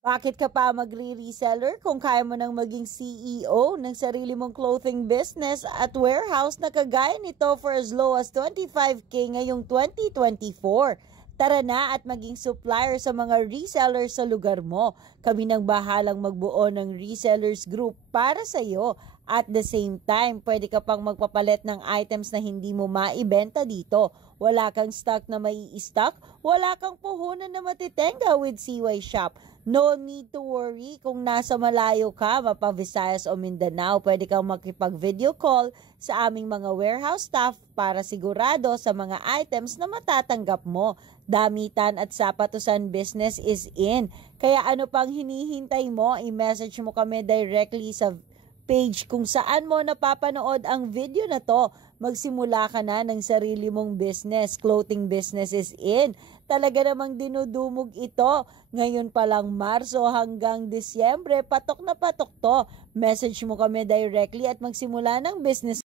Bakit ka pa magre-reseller kung kaya mo nang maging CEO ng sarili mong clothing business at warehouse na kagaya nito for as low as 25K ngayong 2024? Tara na at maging supplier sa mga resellers sa lugar mo. Kami nang bahalang magbuo ng resellers group para sa iyo. At the same time, pwede ka pang magpapalit ng items na hindi mo maibenta dito. Wala kang stock na may i-stock, wala kang puhunan na matitenga with CY Shop. No need to worry kung nasa malayo ka, mapa Visayas o Mindanao. Pwede kang makipag-video call sa aming mga warehouse staff para sigurado sa mga items na matatanggap mo. Damitan at sapatusan business is in. Kaya ano pang hinihintay mo? I-message mo kami directly sa page kung saan mo napapanood ang video na to. Magsimula ka na ng sarili mong business. Clothing business is in. Talaga namang dinudumog ito. Ngayon pa lang Marso hanggang Disyembre, patok na patok to. Message mo kami directly at magsimula ng business.